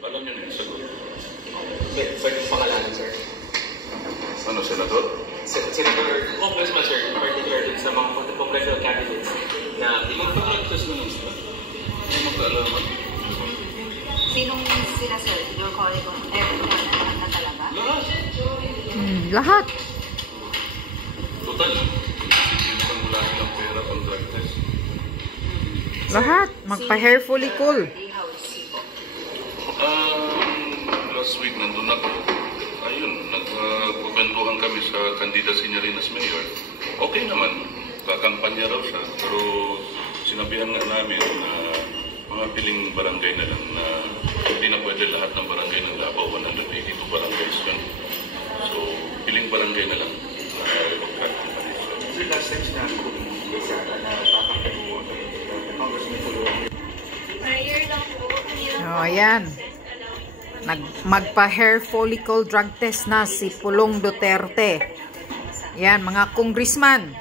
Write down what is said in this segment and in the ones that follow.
Alam niyo na yung sagot. Pwede pangalanan, sir. Ano, Senador? Senator, Congressman, sir, particular dun sa mga congressional candidates na Magpapagtas na lang sila. Ano magkaalaman? Sinong sila, sir? Your colleague on everyone na talaga? Lahat. Lahat. Total. Hindi naman wala nilang pera pang drug test. Lahat. Magpa-hair follicle. Last week nandun ako. Ayun, nagkukwentuhan kami sa candidacy niya rin as mayor. Okay naman, kakampanya raw siya. Pero sinabihan nga namin na mga piling barangay na lang na hindi na pwede lahat ng barangay ng Davao, 182 barangays yun. So, piling barangay na lang magkakampanya siya. So, last time sinabi ko na papakatuwa ng Congressman Tulungan. Prayer lang po. Oh, ayan. Magpa-hair follicle drug test na si Pulong Duterte. Yan, mga congressman.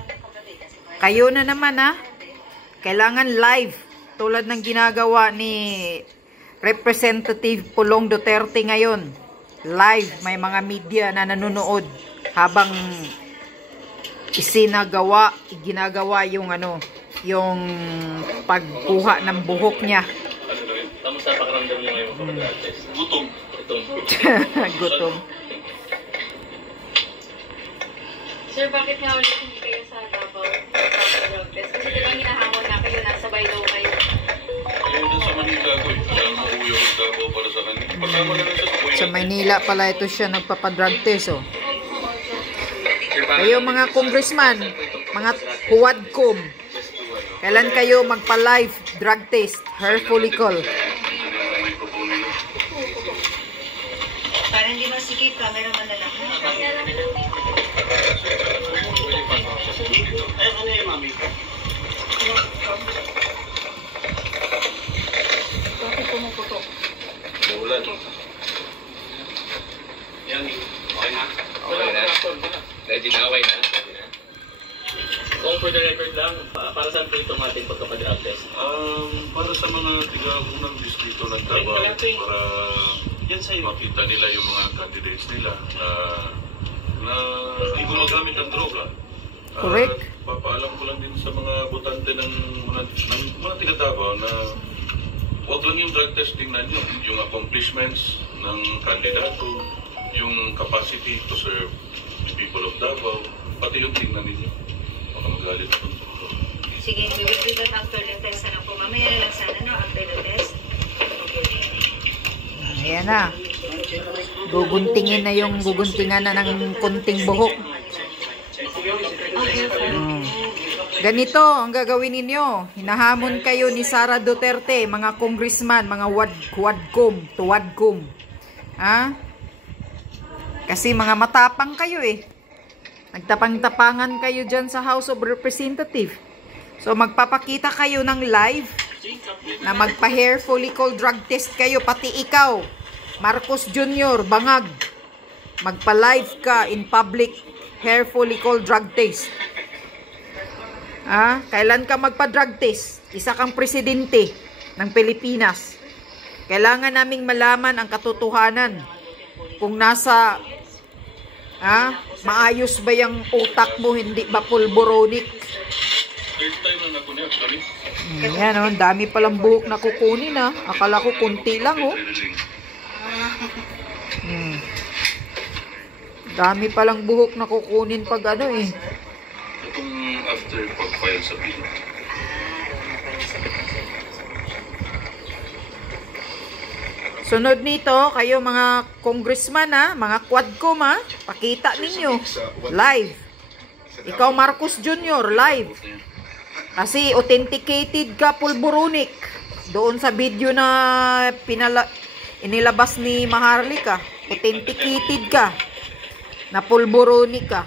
Kayo na naman, ha? Kailangan live. Tulad ng ginagawa ni Representative Pulong Duterte ngayon. Live. May mga media na nanonood habang ginagawa yung yung pagkuha ng buhok niya. kamusta pakiramdam niyo ngayon kapag test? Gutom. Gutom. Sir, bakit nga ulit hindi kayo sa Davao drug test? Kasi diba hinahamon na kayo, nasabay daw kayo. Doon sa Manila ko eh. Kaya mauwi ako sa Davao para sa kanya. Pasama na lang siya sa Puyo. Sa Maynila pala ito siya nagpapadrug test, oh. Kayo mga congressman, mga huwadkom, kailan kayo magpa-live drug test, hair follicle? Para hindi masikip, camera man na lang. Ay, ano yung mami? Bakit pumuputok? Ulan. Yan, okay na? Okay na. Ready na, okay na? Kung for the record lang, para saan po itong ating pagpapadrug test? Para sa mga tiga-unang distrito ng Davao, para makita nila yung mga candidates nila na hindi gumagamit ng droga. Correct. Papaalam ko lang din sa mga botante ng mga tiga-Davao na huwag lang yung drug test tingnan nyo, yung accomplishments ng kandidato, yung capacity to serve the people of Davao, pati yung tingnan ninyo. Baka magalit po. Sige, we will do that after the test. Ano po, mamaya na lang sana, no? After the test. Ayan na. Guguntingin na yung guguntingan na ng kunting buhok. Ganito ang gagawin ninyo. Hinahamon kayo ni Sara Duterte, mga congressman, mga tuwadkom. Ha? Kasi mga matapang kayo eh. Nagtapang-tapangan kayo dyan sa House of Representatives. So magpapakita kayo ng live na magpa-hair follicle drug test kayo. Pati ikaw, Marcos Jr., bangag. Magpa-live ka in public hair follicle drug test. Kailan ka magpa-drug test? Isa kang presidente ng Pilipinas. Kailangan naming malaman ang katotohanan. Kung nasa maayos ba yung utak mo, hindi ba pulboronic? Third time na ako niya, actually. Yan, oh, dami palang buhok na kukunin, ha. Akala ko kunti lang, oh. Dami palang buhok na kukunin pag eh. Itong after pag-file sa bill. Sunod nito, kayo mga congressman, mga quadcom, pakita ninyo. Live. Ikaw, Marcos Jr., live. Kasi authenticated ka, pulboronic. Doon sa video na inilabas ni Maharlika, authenticated ka. Na pulboronic ka.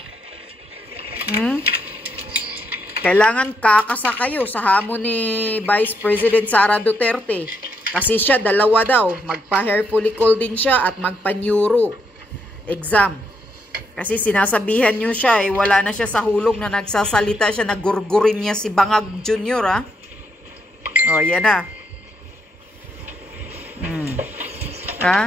Kailangan kakasa kayo sa hamon ni Vice President Sara Duterte. Kasi siya, dalawa daw. Magpa-hair follicle din siya at magpa-neuro exam. Kasi sinasabihan nyo siya, wala na siya sa hulog na nagsasalita siya, nagurgurin niya si Bangag Jr., O, yan na. Ha?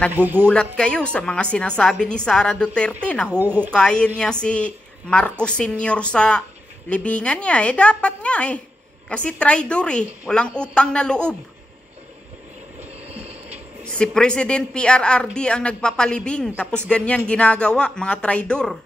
Nagugulat kayo sa mga sinasabi ni Sara Duterte na huhukayin niya si Marcos Sr. sa libingan niya. Dapat nga Kasi traidor Walang utang na loob. Si President PRRD ang nagpapalibing tapos ganyang ginagawa, mga traidor.